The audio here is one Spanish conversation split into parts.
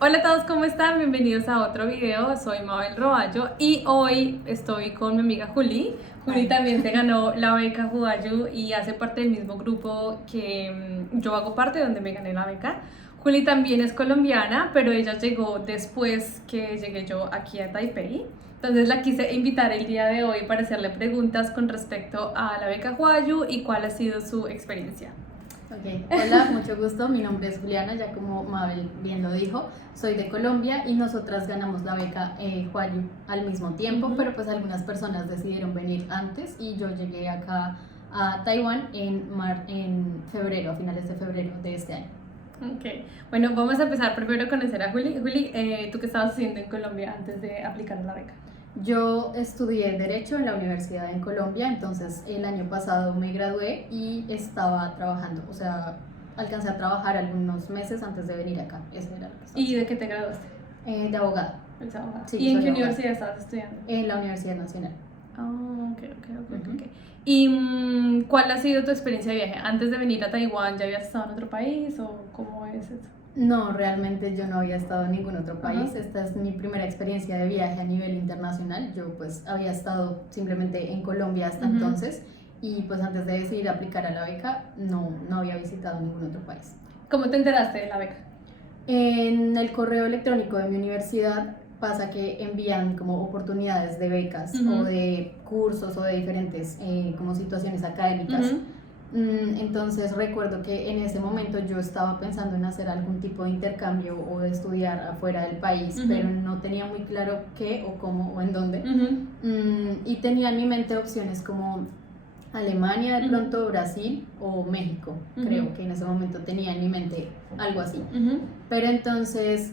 Hola a todos, ¿cómo están? Bienvenidos a otro video, soy Mabel Roballo y hoy estoy con mi amiga Juli. Juli Ay. también se ganó la beca Judayu y hace parte del mismo grupo que yo hago parte, donde me gané la beca. Juli también es colombiana, pero ella llegó después que llegué yo aquí a Taipei. Entonces la quise invitar el día de hoy para hacerle preguntas con respecto a la beca Judayu y cuál ha sido su experiencia. Ok, hola, mucho gusto. Mi nombre es Juliana, ya como Mabel bien lo dijo. Soy de Colombia y nosotras ganamos la beca Huayu al mismo tiempo, pero pues algunas personas decidieron venir antes y yo llegué acá a Taiwán en febrero, a finales de febrero de este año. Ok, bueno, vamos a empezar primero a conocer a Juli. Juli, ¿tú qué estabas haciendo en Colombia antes de aplicar la beca? Yo estudié Derecho en la universidad en Colombia, entonces el año pasado me gradué y estaba trabajando, o sea, alcancé a trabajar algunos meses antes de venir acá. Eso era lo que estaba ¿Y de haciendo. qué te graduaste? De abogada. El sábado. Sí, ¿Y en soy qué abogada. universidad estabas estudiando? En la Universidad Nacional. Ah, ok. Ujú. ¿Y cuál ha sido tu experiencia de viaje? ¿Antes de venir a Taiwán ya habías estado en otro país o cómo es eso? No, realmente yo no había estado en ningún otro país. Ajá. Esta es mi primera experiencia de viaje a nivel internacional. Yo pues había estado simplemente en Colombia hasta Ujú. entonces y pues antes de decidir aplicar a la beca no había visitado ningún otro país. ¿Cómo te enteraste de la beca? En el correo electrónico de mi universidad pasa que envían como oportunidades de becas Ujú. o de cursos o de diferentes como situaciones académicas. Ujú. Entonces recuerdo que en ese momento yo estaba pensando en hacer algún tipo de intercambio o de estudiar afuera del país, Ujú. pero no tenía muy claro qué o cómo o en dónde. Ujú. Y tenía en mi mente opciones como Alemania, de Ujú. pronto Brasil o México. Ujú. Creo que en ese momento tenía en mi mente algo así. Ujú. Pero entonces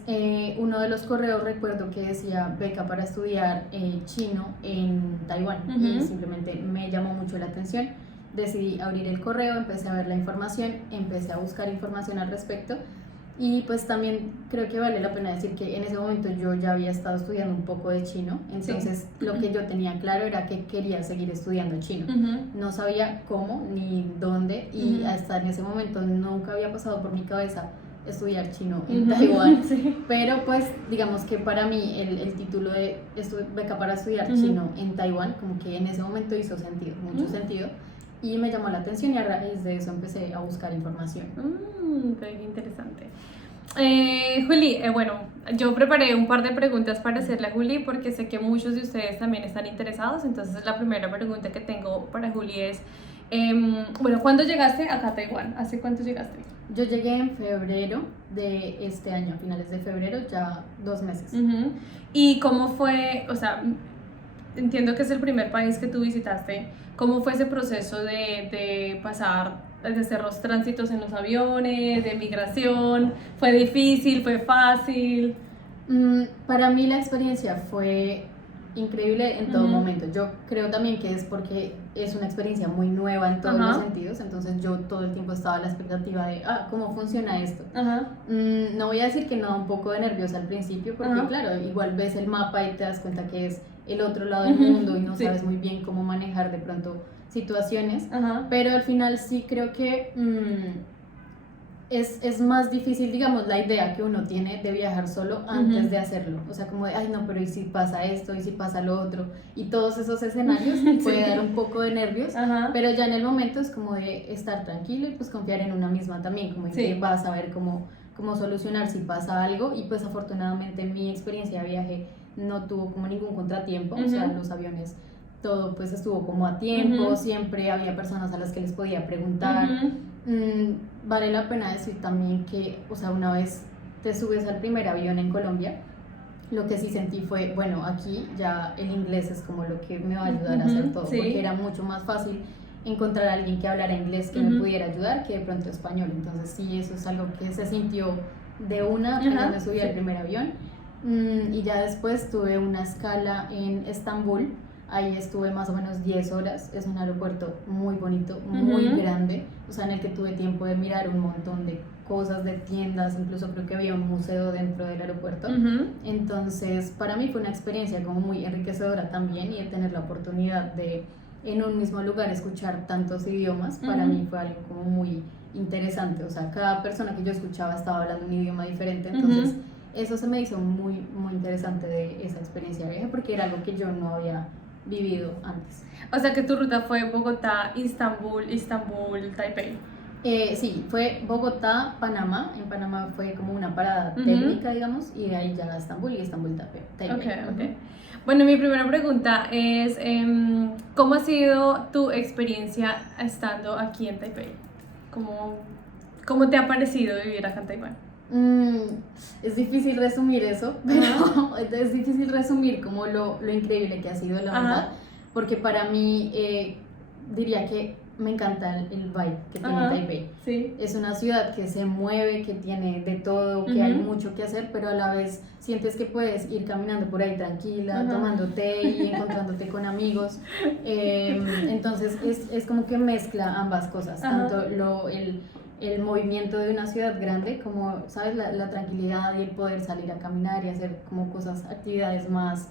uno de los correos recuerdo que decía beca para estudiar chino en Taiwán y Ujú. simplemente me llamó mucho la atención. Decidí abrir el correo, empecé a ver la información, empecé a buscar información al respecto y pues también creo que vale la pena decir que en ese momento yo ya había estado estudiando un poco de chino, entonces Sí. lo que yo tenía claro era que quería seguir estudiando chino. Ujú. No sabía cómo ni dónde y Ujú. hasta en ese momento nunca había pasado por mi cabeza estudiar chino en Ujú. Taiwán, Sí. pero pues digamos que para mí el título de beca para estudiar Ujú. chino en Taiwán como que en ese momento hizo sentido, mucho sentido y me llamó la atención y a raíz de eso empecé a buscar información. Qué interesante. Juli, bueno, yo preparé un par de preguntas para hacerle a Juli porque sé que muchos de ustedes también están interesados. Entonces, la primera pregunta que tengo para Juli es, bueno, ¿cuándo llegaste acá a Taiwán? ¿Hace cuánto llegaste? Yo llegué en febrero de este año, a finales de febrero, ya 2 meses. Ujú. ¿Y cómo fue, o sea, entiendo que es el primer país que tú visitaste, cómo fue ese proceso de pasar, de hacer los tránsitos en los aviones, de migración? ¿Fue difícil? ¿Fue fácil? Para mí la experiencia fue increíble en todo Ujú. momento. Yo creo también que es porque es una experiencia muy nueva en todos Ajá. los sentidos, entonces yo todo el tiempo estaba a la expectativa de, ¿cómo funciona esto? Ajá. No voy a decir que no da un poco de nervios al principio, porque Ajá. claro, igual ves el mapa y te das cuenta que es el otro lado del Ujú. mundo y no Sí. sabes muy bien cómo manejar de pronto situaciones, Ajá. pero al final sí creo que es más difícil, digamos, la idea que uno tiene de viajar solo antes Ujú. de hacerlo. O sea, como de, ay, no, pero ¿y si pasa esto? ¿Y si pasa lo otro? Y todos esos escenarios puede Sí. dar un poco de nervios, Ajá. pero ya en el momento es como de estar tranquilo y pues confiar en una misma también, como en Sí. que vas a ver cómo solucionar si pasa algo. Y pues afortunadamente mi experiencia de viaje no tuvo como ningún contratiempo, o sea, Ujú. los aviones todo pues estuvo como a tiempo, Ujú. siempre había personas a las que les podía preguntar. Ujú. Vale la pena decir también que, o sea, una vez te subes al primer avión en Colombia, lo que sí sentí fue, bueno, aquí ya el inglés es como lo que me va a ayudar a hacer todo, Sí. porque era mucho más fácil encontrar a alguien que hablara inglés que me Ujú. pudiera ayudar que de pronto español. Entonces sí, eso es algo que se sintió de una Ajá. apenas me subí Sí. al primer avión. Y ya después tuve una escala en Estambul. Ahí estuve más o menos 10 horas. Es un aeropuerto muy bonito, muy Ujú. grande, o sea, en el que tuve tiempo de mirar un montón de cosas, de tiendas, incluso creo que había un museo dentro del aeropuerto. Ujú. Entonces, para mí fue una experiencia como muy enriquecedora también y de tener la oportunidad de en un mismo lugar escuchar tantos idiomas, para Ujú. mí fue algo como muy interesante. O sea, cada persona que yo escuchaba estaba hablando un idioma diferente, entonces Ujú. eso se me hizo muy, muy interesante de esa experiencia de viaje porque era algo que yo no había vivido antes. O sea que tu ruta fue Bogotá, Istambul, Istambul, Taipei. Sí, fue Bogotá, Panamá. En Panamá fue como una parada técnica, digamos, y de ahí ya a Estambul y Estambul, Taipei. Ok. Bueno, mi primera pregunta es, ¿cómo ha sido tu experiencia estando aquí en Taipei? ¿Cómo te ha parecido vivir acá en Taiwán? Es difícil resumir eso, pero es difícil resumir como lo increíble que ha sido, la verdad, porque para mí diría que me encanta el vibe que tiene Taipei. Sí. Es una ciudad que se mueve, que tiene de todo, que hay mucho que hacer, pero a la vez sientes que puedes ir caminando por ahí tranquila, tomando té y encontrándote con amigos. Entonces es como que mezcla ambas cosas, tanto el movimiento de una ciudad grande, como, ¿sabes? La tranquilidad y el poder salir a caminar y hacer como cosas, actividades más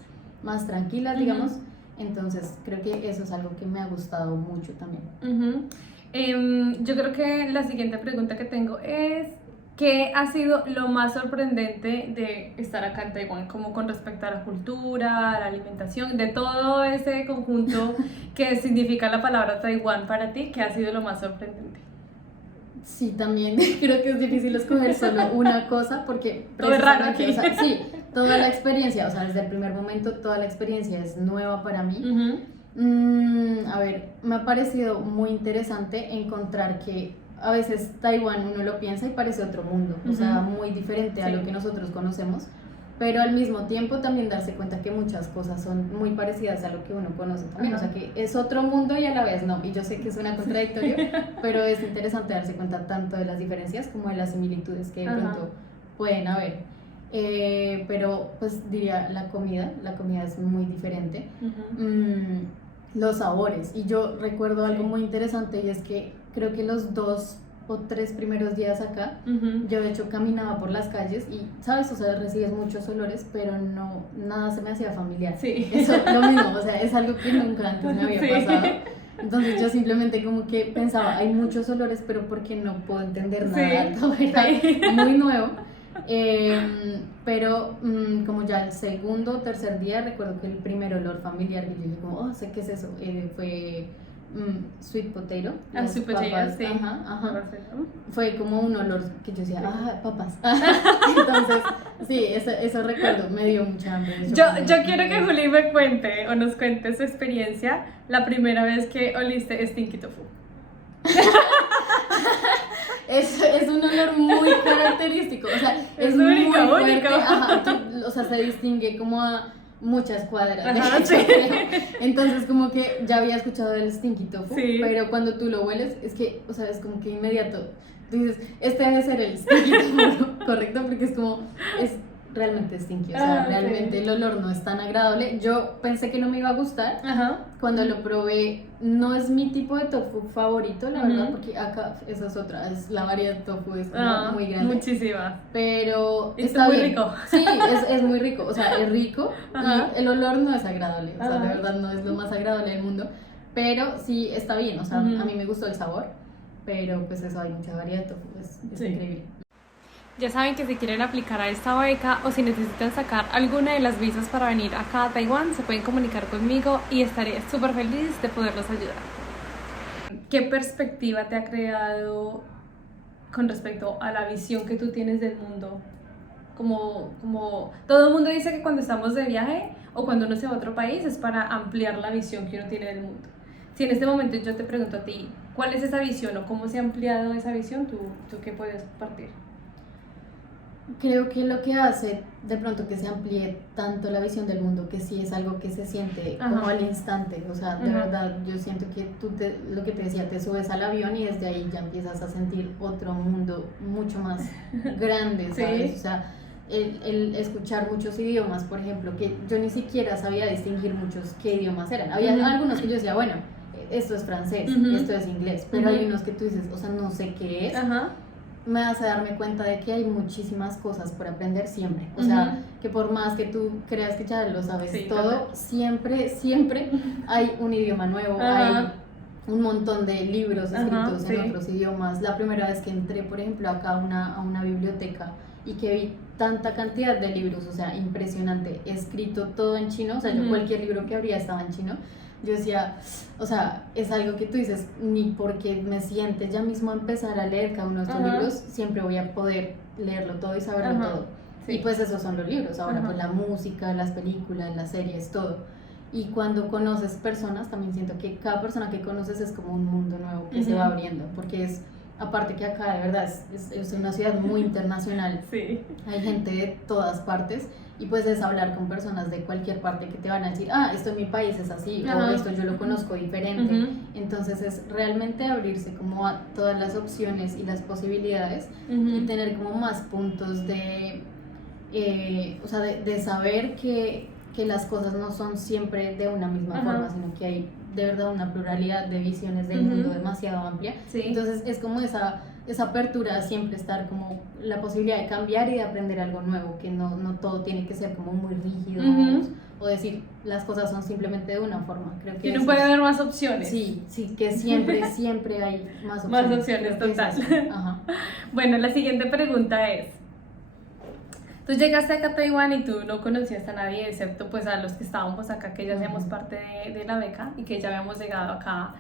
tranquilas, digamos. Entonces creo que eso es algo que me ha gustado mucho también. Yo creo que la siguiente pregunta que tengo es, ¿qué ha sido lo más sorprendente de estar acá en Taiwán? Como con respecto a la cultura, a la alimentación, de todo ese conjunto que significa la palabra Taiwán para ti, ¿qué ha sido lo más sorprendente? Sí, también creo que es difícil escoger solo una cosa porque todo es raro aquí. O sea, sí, toda la experiencia, o sea, desde el primer momento toda la experiencia es nueva para mí. A ver, me ha parecido muy interesante encontrar que a veces Taiwán uno lo piensa y parece otro mundo, o sea, muy diferente a lo que nosotros conocemos, pero al mismo tiempo también darse cuenta que muchas cosas son muy parecidas a lo que uno conoce también, o sea, que es otro mundo y a la vez no, y yo sé que suena contradictorio, pero es interesante darse cuenta tanto de las diferencias como de las similitudes que de pronto pueden haber. Pero pues diría la comida es muy diferente. Los sabores, y yo recuerdo algo muy interesante y es que creo que los 2 o 3 primeros días acá, yo de hecho caminaba por las calles y, ¿sabes? O sea, recibes muchos olores, pero no, nada se me hacía familiar. Sí. Eso, lo mismo, o sea, es algo que nunca antes me había pasado. Entonces yo simplemente como que pensaba, hay muchos olores, pero porque no puedo entender nada, todo era muy nuevo. Pero como ya el segundo o tercer día, recuerdo que el primer olor familiar, y yo dije como, sé qué es eso, fue sweet potato. Sweet potato, sí. Fue como un olor que yo decía, papas. Entonces, sí, eso recuerdo, me dio mucha hambre. Yo quiero que Juli me cuente o nos cuente su experiencia la primera vez que oliste stinky tofu. Es un olor muy característico, o sea, es muy fuerte, o sea, se distingue como a muchas cuadras, sí. Entonces como que ya había escuchado del stinky tofu, pero cuando tú lo hueles, es que, o sea, es como que inmediato, tú dices, este debe ser el stinky tofu, correcto, porque es como, es realmente stinky, o sea, realmente el olor no es tan agradable. Yo pensé que no me iba a gustar, cuando lo probé, no es mi tipo de tofu favorito, la verdad, porque acá esa es otra, es la variedad de tofu es como muy grande. Muchísima. Pero está muy rico. Sí, es muy rico, o sea, es rico y el olor no es agradable, o sea, de verdad no es lo más agradable del mundo, pero sí está bien, o sea, a mí me gustó el sabor, pero pues eso, hay mucha variedad de tofu, es increíble. Ya saben que si quieren aplicar a esta beca o si necesitan sacar alguna de las visas para venir acá a Taiwán, se pueden comunicar conmigo y estaré súper feliz de poderlos ayudar. ¿Qué perspectiva te ha creado con respecto a la visión que tú tienes del mundo? Como todo el mundo dice que cuando estamos de viaje o cuando uno se va a otro país es para ampliar la visión que uno tiene del mundo. Si en este momento yo te pregunto a ti, ¿cuál es esa visión o cómo se ha ampliado esa visión? ¿Tú qué puedes compartir? Creo que lo que hace de pronto que se amplíe tanto la visión del mundo, que sí es algo que se siente como al instante, o sea, de verdad yo siento que lo que te decía, te subes al avión y desde ahí ya empiezas a sentir otro mundo mucho más grande, ¿sabes? O sea, el escuchar muchos idiomas, por ejemplo, que yo ni siquiera sabía distinguir muchos qué idiomas eran. Había algunos que yo decía, bueno, esto es francés, esto es inglés, pero hay unos que tú dices, o sea, no sé qué es. Me hace darme cuenta de que hay muchísimas cosas por aprender siempre, o sea, que por más que tú creas que ya lo sabes todo, siempre hay un idioma nuevo, hay un montón de libros escritos en otros idiomas. La primera vez que entré, por ejemplo, acá a una biblioteca y que vi tanta cantidad de libros, o sea, impresionante, escrito todo en chino, o sea, yo cualquier libro que abría estaba en chino. Yo decía, o sea, es algo que tú dices, ni porque me sientes ya mismo a empezar a leer cada uno de estos libros, siempre voy a poder leerlo todo y saberlo todo. Sí. Y pues esos son los libros, ahora pues la música, las películas, las series, todo. Y cuando conoces personas, también siento que cada persona que conoces es como un mundo nuevo que se va abriendo, porque es, aparte que acá de verdad es una ciudad muy internacional, sí. Hay gente de todas partes, y pues es hablar con personas de cualquier parte que te van a decir, ah, esto en mi país es así, o esto yo lo conozco diferente. Entonces es realmente abrirse como a todas las opciones y las posibilidades, y tener como más puntos de, o sea, de saber que las cosas no son siempre de una misma forma, sino que hay de verdad una pluralidad de visiones del mundo demasiado amplia. Sí. Entonces es como esa apertura a siempre estar como la posibilidad de cambiar y de aprender algo nuevo, que no todo tiene que ser como muy rígido, o decir las cosas son simplemente de una forma. Creo que no puede haber más opciones. Sí, que siempre hay más opciones. Más opciones, total. Bueno, la siguiente pregunta es, tú llegaste acá a Taiwán y tú no conocías a nadie excepto pues a los que estábamos acá, que ya hacíamos parte de la beca y que ya habíamos llegado acá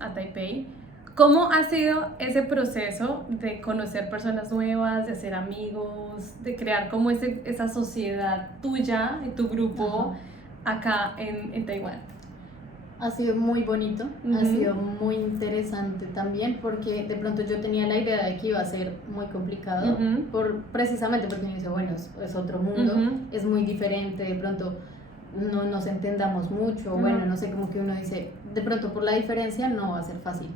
a Taipei. ¿Cómo ha sido ese proceso de conocer personas nuevas, de hacer amigos, de crear como esa sociedad tuya y tu grupo acá en Taiwán? Ha sido muy bonito, ha sido muy interesante también, porque de pronto yo tenía la idea de que iba a ser muy complicado, precisamente porque me dice, bueno, es otro mundo, es muy diferente, de pronto no nos entendamos mucho, bueno, no sé, como que uno dice, de pronto por la diferencia no va a ser fácil,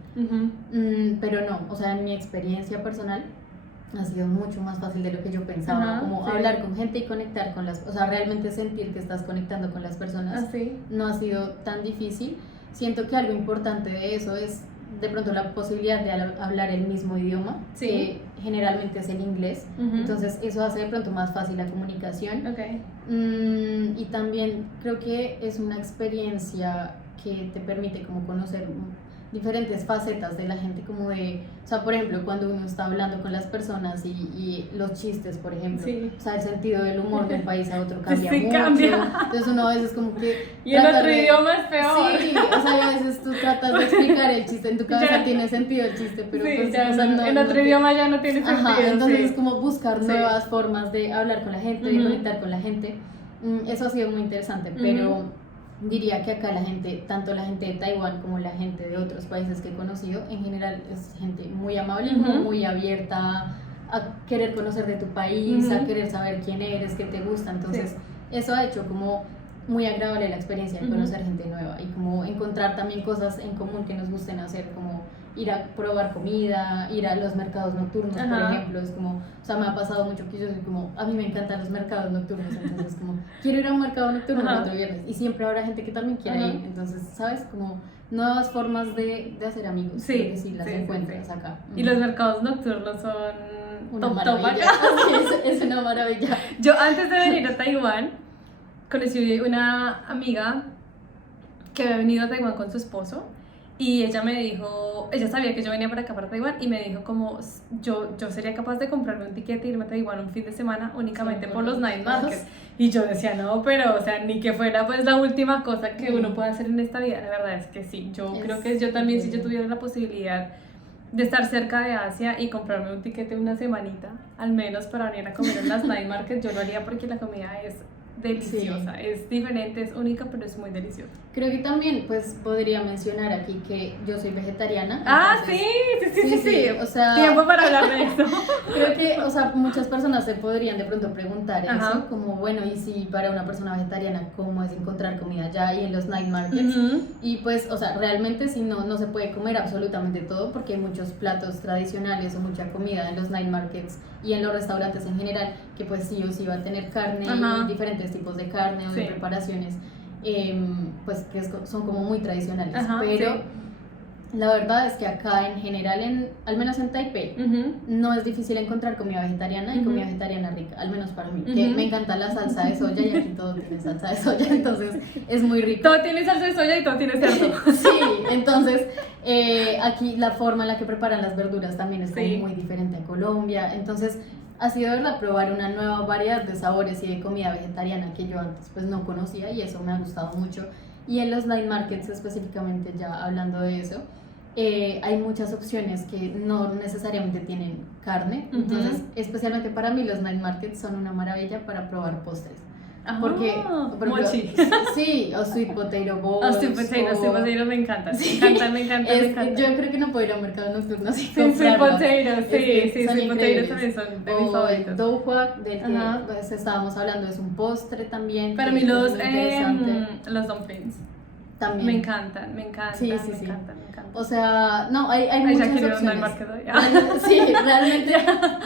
pero no, o sea, en mi experiencia personal ha sido mucho más fácil de lo que yo pensaba, como hablar con gente y conectar con las, o sea, realmente sentir que estás conectando con las personas, no ha sido tan difícil. Siento que algo importante de eso es de pronto la posibilidad de hablar el mismo idioma, que generalmente es el inglés, entonces eso hace de pronto más fácil la comunicación. Y también creo que es una experiencia que te permite como conocer diferentes facetas de la gente, como de, o sea, por ejemplo, cuando uno está hablando con las personas y los chistes, por ejemplo, o sea, el sentido del humor de un país a otro cambia mucho, entonces uno a veces como que... Y en otro idioma es peor. Sí, o sea, a veces tú tratas de explicar el chiste, en tu cabeza tiene sentido el chiste, pero pues, ya, o sea, no, en otro idioma ya no tiene sentido. Entonces es como buscar nuevas formas de hablar con la gente, de conectar con la gente, eso ha sido muy interesante, pero... Diría que acá la gente, tanto la gente de Taiwán como la gente de otros países que he conocido, en general es gente muy amable, muy abierta a querer conocer de tu país, a querer saber quién eres, qué te gusta. Entonces eso ha hecho como muy agradable la experiencia de conocer gente nueva y como encontrar también cosas en común que nos gusten hacer, como ir a probar comida, ir a los mercados nocturnos, por ejemplo. Es como, o sea, me ha pasado mucho que yo soy como, a mí me encantan los mercados nocturnos, entonces como, quiero ir a un mercado nocturno el otro viernes, y siempre habrá gente que también quiere ir, entonces, ¿sabes? Como nuevas formas de hacer amigos, que sí las encuentras acá. Y los mercados nocturnos son una top maravilla. acá. Es una maravilla. Yo antes de venir a Taiwán, conocí una amiga que había venido a Taiwán con su esposo. Y ella me dijo, ella sabía que yo venía para acá, para Taiwán, y me dijo como, yo sería capaz de comprarme un tiquete y irme a Taiwán un fin de semana únicamente por los night markets. Y yo decía, no, pero, o sea, ni que fuera pues la última cosa que uno puede hacer en esta vida. La verdad es que sí, yo creo que yo también, si yo tuviera la posibilidad de estar cerca de Asia y comprarme un tiquete una semanita, al menos para venir a comer en las night markets, yo lo haría porque la comida es deliciosa, es diferente, es única, pero es muy deliciosa. Creo que también pues podría mencionar aquí que yo soy vegetariana. Entonces, sí, o sea, tiempo para hablar de eso. Creo que, o sea, muchas personas se podrían de pronto preguntar eso, como bueno, y si para una persona vegetariana, ¿cómo es encontrar comida allá y en los night markets? Y pues, o sea, realmente si no se puede comer absolutamente todo, porque hay muchos platos tradicionales o mucha comida en los night markets y en los restaurantes en general, que pues sí o sí va a tener carne y diferentes tipos de carne o de preparaciones, pues que son como muy tradicionales, pero la verdad es que acá en general, al menos en Taipei, no es difícil encontrar comida vegetariana y comida vegetariana rica, al menos para mí, que me encanta la salsa de soya y aquí todo tiene salsa de soya, entonces es muy rico. Todo tiene salsa de soya y todo tiene cerdo. Sí, entonces aquí la forma en la que preparan las verduras también es como muy diferente a Colombia, entonces ha sido de verdad probar una nueva variedad de sabores y de comida vegetariana que yo antes pues no conocía y eso me ha gustado mucho. Y en los night markets específicamente, ya hablando de eso, hay muchas opciones que no necesariamente tienen carne, entonces especialmente para mí los night markets son una maravilla para probar postres. Porque, por ejemplo, mochi. sí, o sweet potato bowls. Sweet potato me encanta. Sí. Me encanta. Yo creo que no puedo ir a un mercado nocturno sin Sí, sweet comprarlas. potato, sí, Son sweet potato increíbles. también son de mis O el favoritos. doughua, del que Ajá. pues, estábamos hablando, es un postre también. Para que mí es los, muy interesante. los dumplings también. me encantan, Sí, sí, me sí. encantan. O sea, no, hay Ay, muchas ya quiero ir a un night opciones. market hoy. Sí, realmente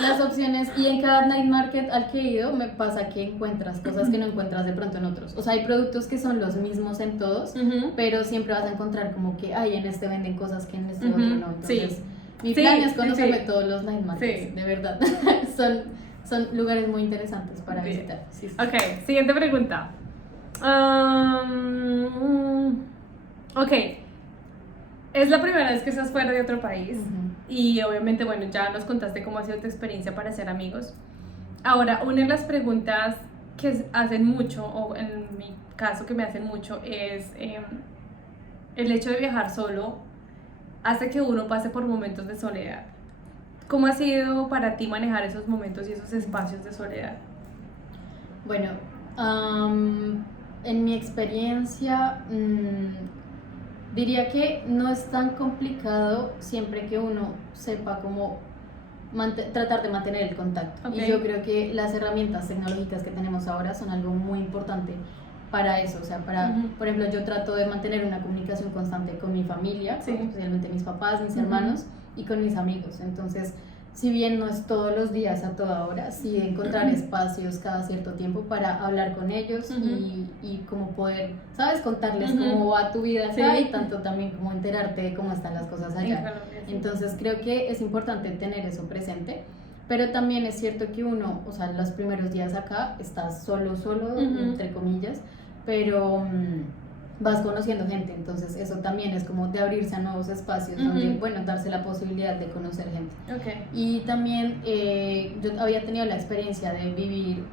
las opciones, y en cada night market al que he ido me pasa que encuentras cosas que no encuentras de pronto en otros. O sea, hay productos que son los mismos en todos, Ujú. pero siempre vas a encontrar como que, ay, en este venden cosas que en este Ujú, otro no. Entonces, sí. mi Sí, plan es sí, conocerme sí. todos los night markets, Sí. de verdad. son lugares muy interesantes para Bien. visitar. Sí, sí. Ok, siguiente pregunta. Ok, es la primera vez que estás fuera de otro país Ujú. y obviamente, bueno, ya nos contaste cómo ha sido tu experiencia para ser amigos. Ahora, una de las preguntas que hacen mucho, o en mi caso que me hacen mucho, es el hecho de viajar solo hace que uno pase por momentos de soledad. ¿Cómo ha sido para ti manejar esos momentos y esos espacios de soledad? Bueno, en mi experiencia, diría que no es tan complicado siempre que uno sepa cómo tratar de mantener el contacto. Ok. Y yo creo que las herramientas tecnológicas que tenemos ahora son algo muy importante para eso. O sea, Ujú. por ejemplo, yo trato de mantener una comunicación constante con mi familia, Sí. especialmente mis papás, mis Ujú. hermanos y con mis amigos. Entonces, si bien no es todos los días a toda hora, sí encontrar espacios cada cierto tiempo para hablar con ellos Ujú. y como poder, ¿sabes? Contarles Ujú. cómo va tu vida acá Sí. y tanto también como enterarte de cómo están las cosas En allá. Colombia, sí. Entonces creo que es importante tener eso presente, pero también es cierto que uno, o sea, los primeros días acá estás solo, Ujú. entre comillas, pero vas conociendo gente, entonces eso también es como de abrirse a nuevos espacios Ujú. donde, bueno, darse la posibilidad de conocer gente. Ok. Y también yo había tenido la experiencia de vivir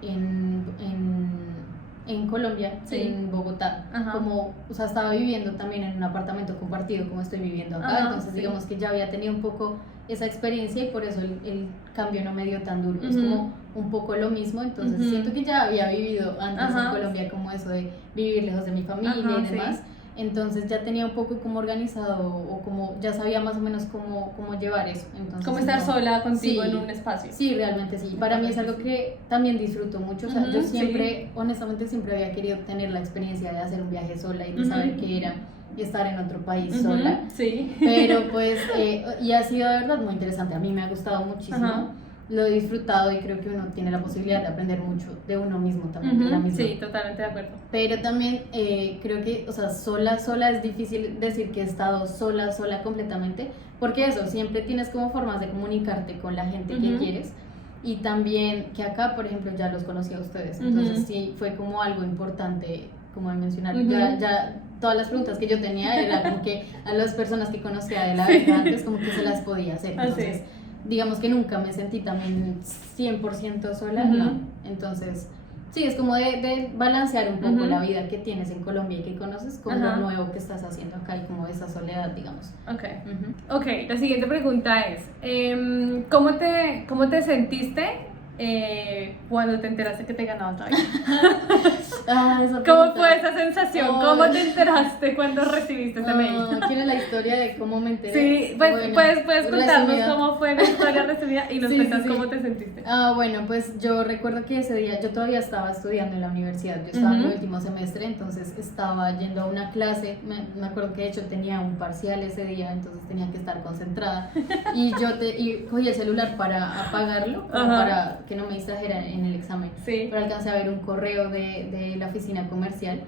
en Colombia, Sí. en Bogotá, Ajá. como, o sea, estaba viviendo también en un apartamento compartido como estoy viviendo acá, Ajá, entonces sí. digamos que ya había tenido un poco esa experiencia y por eso el cambio no me dio tan duro, es Ujú. como un poco lo mismo, entonces Ujú. siento que ya había vivido antes Ajá. en Colombia como eso de vivir lejos de mi familia Ajá, y sí. demás. Entonces ya tenía un poco como organizado o como ya sabía más o menos cómo llevar eso. Entonces, ¿Cómo estar como- sola contigo Sí. en un espacio? Sí, realmente sí. Para mí es algo que también disfruto mucho. O sea, Ujú, yo siempre, honestamente, siempre había querido tener la experiencia de hacer un viaje sola y de Ujú. saber qué era estar en otro país Ujú, sola. Sí. Pero pues, y ha sido de verdad muy interesante. A mí me ha gustado muchísimo. Ajá. Lo he disfrutado y creo que uno tiene la posibilidad de aprender mucho de uno mismo también. de la Ujú, misma. Sí, totalmente de acuerdo. Pero también creo que, o sea, sola es difícil decir que he estado sola completamente, porque eso, siempre tienes como formas de comunicarte con la gente que Ujú. quieres, y también que acá, por ejemplo, ya los conocí a ustedes, entonces Ujú. sí, fue como algo importante, como de mencionar, Ujú. ya todas las preguntas que yo tenía era como que a las personas que conocía de la vida antes, como que se las podía hacer, Así entonces es. digamos que nunca me sentí también 100% sola, Ujú. no, entonces... Sí, es como de balancear un poco Ujú. la vida que tienes en Colombia y que conoces con Ajá. lo nuevo que estás haciendo acá y como esa soledad, digamos. Ok. Ujú. Ok, la siguiente pregunta es, ¿cómo te sentiste cuando te enteraste que te ganabas la beca? Esa ¿Cómo pregunta. fue esa sensación? Ay. ¿Cómo te enteraste cuando recibiste ese mail? ¿Quieres la historia de cómo me enteré? Sí, pues Bueno, puedes contarnos resumida. cómo fue la historia resumida y nos Sí, cuentas sí, sí. cómo te sentiste. Bueno, pues yo recuerdo que ese día yo todavía estaba estudiando en la universidad, yo estaba en mi Ujú. último semestre, entonces estaba yendo a una clase, me acuerdo que de hecho tenía un parcial ese día, entonces tenía que estar concentrada y y cogí el celular para apagarlo, como Ajá. para que no me distrajera en el examen, Sí. pero alcancé a ver un correo de la oficina comercial.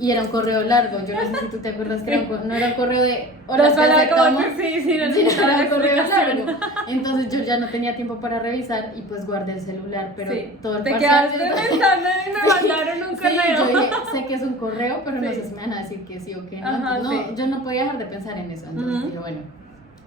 Y era un correo largo, yo no sé si tú te acuerdas que no era un correo de hola, Las te palabras como aceptamos. que sí, no Sí, necesitaba era la un correo explicación. largo. Entonces yo ya no tenía tiempo para revisar y pues guardé el celular, pero Sí. todo el Te parcial quedaste estaba- pensando y me mandaron un Sí, correo. yo dije, sé que es un correo, pero no Sí. sé si me van a decir que sí o que no. Ajá, Entonces, sí. yo no podía dejar de pensar en eso. Entonces Ujú. dije, bueno,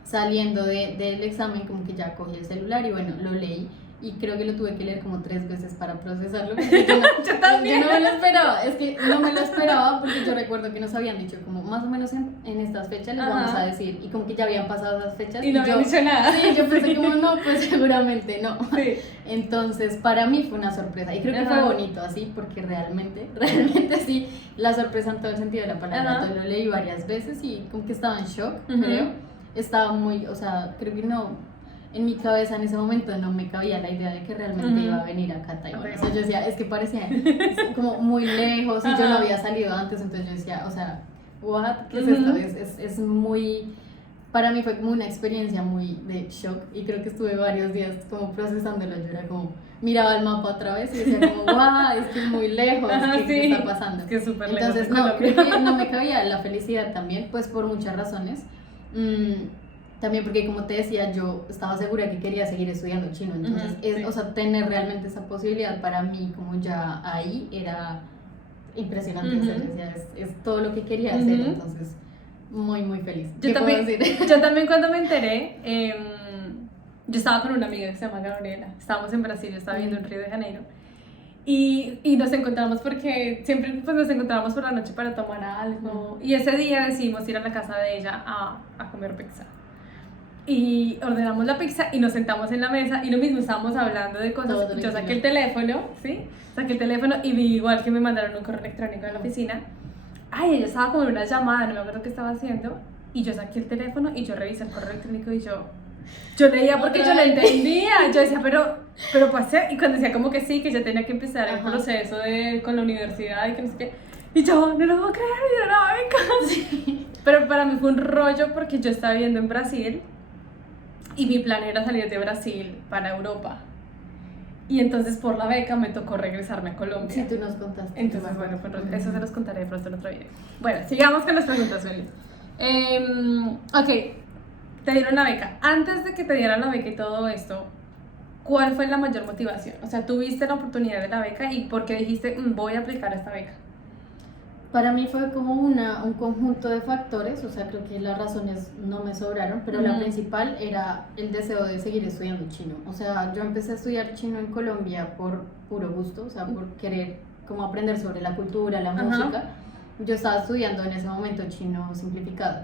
saliendo del examen, como que ya cogí el celular y bueno, lo leí. y creo que lo tuve que leer como 3 veces para procesarlo. Porque Yo también. yo no me lo esperaba, es que no me lo esperaba porque yo recuerdo que nos habían dicho como más o menos en estas fechas les vamos a decir y como que ya habían pasado esas fechas Y no habían yo, dicho nada. sí, yo pensé como no, pues seguramente no. Sí. Entonces para mí fue una sorpresa y creo que fue bonito así porque realmente sí, la sorpresa en todo el sentido de la palabra. Entonces lo leí varias veces y como que estaba en shock, creo, estaba muy, o sea, creo que no. En mi cabeza en ese momento no me cabía la idea de que realmente iba a venir acá a Taiwán. O sea, yo decía, es que parecía como muy lejos y yo no había salido antes, entonces yo decía, o sea, what, ¿qué es esto? Es muy, para mí fue como una experiencia muy de shock y creo que estuve varios días como procesándolo. Yo era como, miraba el mapa otra vez y decía como, wow, es que es muy lejos, ¿qué está pasando? Es que es súper lejos. Entonces, no, creo que no me cabía la felicidad también, pues por muchas razones. También porque, como te decía, yo estaba segura que quería seguir estudiando chino, entonces, o sea, tener realmente esa posibilidad para mí, como ya ahí, era impresionante. O sea, yo decía, es todo lo que quería hacer, entonces, muy, muy feliz. Yo también cuando me enteré, yo estaba con una amiga que se llama Gabriela, estábamos en Brasil, yo estaba viviendo en Río de Janeiro, y nos encontramos porque siempre pues, nos encontramos por la noche para tomar algo, y ese día decidimos ir a la casa de ella a comer pizza. Y ordenamos la pizza y nos sentamos en la mesa y lo mismo, estábamos hablando de cosas. Yo saqué el teléfono, ¿sí? Saqué el teléfono y vi igual que me mandaron un correo electrónico de la oficina. Ay, ella estaba como en una llamada, no me acuerdo qué estaba haciendo. Y yo saqué el teléfono y yo revisé el correo electrónico y yo leía porque yo no entendía. Yo decía, pero pasé. Y cuando decía como que sí, que ya tenía que empezar el proceso con la universidad y que no sé qué. Y yo, no lo puedo creer, yo no me casi. Pero para mí fue un rollo porque yo estaba viviendo en Brasil. Y mi plan era salir de Brasil para Europa. Y entonces por la beca me tocó regresarme a Colombia. Sí, tú nos contaste. Entonces, bueno, pues eso se los contaré de pronto en otro video. Bueno, sigamos con las preguntas, Feli. Ok, te dieron la beca. Antes de que te dieran la beca y todo esto, ¿cuál fue la mayor motivación? O sea, tuviste la oportunidad de la beca y ¿por qué dijiste, voy a aplicar a esta beca? Para mí fue como un conjunto de factores, o sea, creo que las razones no me sobraron, pero la principal era el deseo de seguir estudiando chino. O sea, yo empecé a estudiar chino en Colombia por puro gusto, o sea, por querer como aprender sobre la cultura, la música. Yo estaba estudiando en ese momento chino simplificado.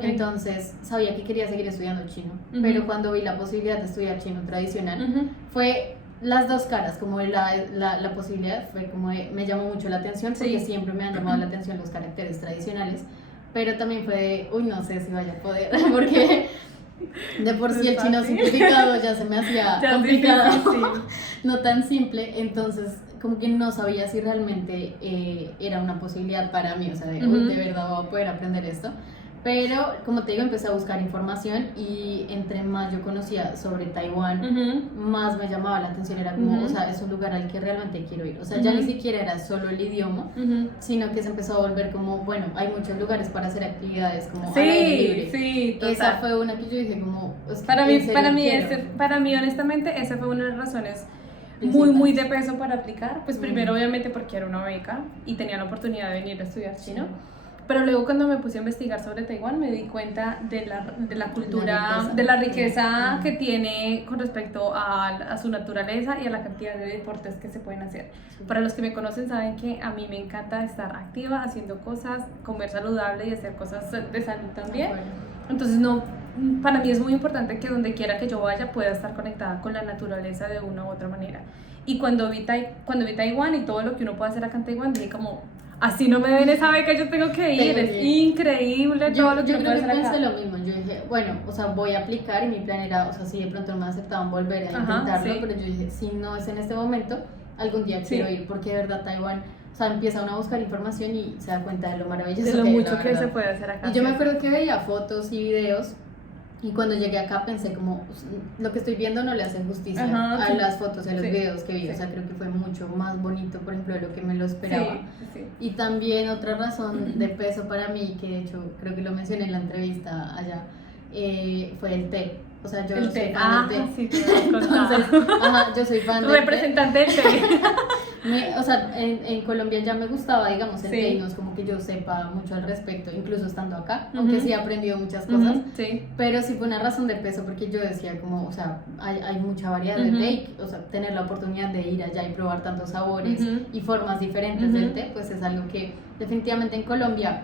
Entonces sabía que quería seguir estudiando chino, pero cuando vi la posibilidad de estudiar chino tradicional, fue las dos caras, como la posibilidad fue como me llamó mucho la atención porque siempre me han llamado la atención los caracteres tradicionales, pero también fue de, uy, no sé si vaya a poder, porque de por sí el chino simplificado ya se me hacía complicado, no tan simple, entonces como que no sabía si realmente era una posibilidad para mí, o sea, de, uy, de verdad voy a poder aprender esto. Pero, como te digo, empecé a buscar información y entre más yo conocía sobre Taiwán, más me llamaba la atención. Era como, o sea, es un lugar al que realmente quiero ir. O sea, ya ni siquiera era solo el idioma, sino que se empezó a volver como, bueno, hay muchos lugares para hacer actividades como al aire libre. Sí, total. Esa fue una que yo dije como, pues, para mí, honestamente, esa fue una de las razones muy de peso para aplicar. Pues primero, obviamente, porque era una beca y tenía la oportunidad de venir a estudiar chino. Pero luego cuando me puse a investigar sobre Taiwán me di cuenta de la cultura, de la riqueza que tiene con respecto a su naturaleza y a la cantidad de deportes que se pueden hacer. Para los que me conocen saben que a mí me encanta estar activa, haciendo cosas, comer saludable y hacer cosas de salud también. Entonces para mí es muy importante que donde quiera que yo vaya pueda estar conectada con la naturaleza de una u otra manera. Y cuando vi Taiwán y todo lo que uno puede hacer acá en Taiwán, dije como, así no me den esa beca, yo tengo que ir, es increíble todo lo que uno puede hacer acá. Yo pensé lo mismo, yo dije, bueno, o sea, voy a aplicar y mi plan era, o sea, si de pronto no me aceptaban volver a intentarlo, pero yo dije, si no es en este momento, algún día quiero ir, porque de verdad Taiwán, o sea, empieza uno a buscar información y se da cuenta de lo maravilloso de lo mucho que se puede hacer acá. Y yo me acuerdo que veía fotos y videos. Y cuando llegué acá pensé como, lo que estoy viendo no le hace justicia a las fotos y a los videos que vi, o sea, creo que fue mucho más bonito, por ejemplo, de lo que me lo esperaba. Y también otra razón de peso para mí, que de hecho creo que lo mencioné en la entrevista allá, fue el té. O sea, yo soy fan del té. Sí, te voy a contar. Entonces, yo soy fan del representante del té. O sea, en Colombia ya me gustaba, digamos, el Sí. té, y no es como que yo sepa mucho al respecto, incluso estando acá, Ujú. aunque sí he aprendido muchas cosas, Sí. pero sí fue una razón de peso porque yo decía como, o sea, hay mucha variedad de Ujú. té, o sea, tener la oportunidad de ir allá y probar tantos sabores Ujú. y formas diferentes Ujú. del té, pues es algo que definitivamente en Colombia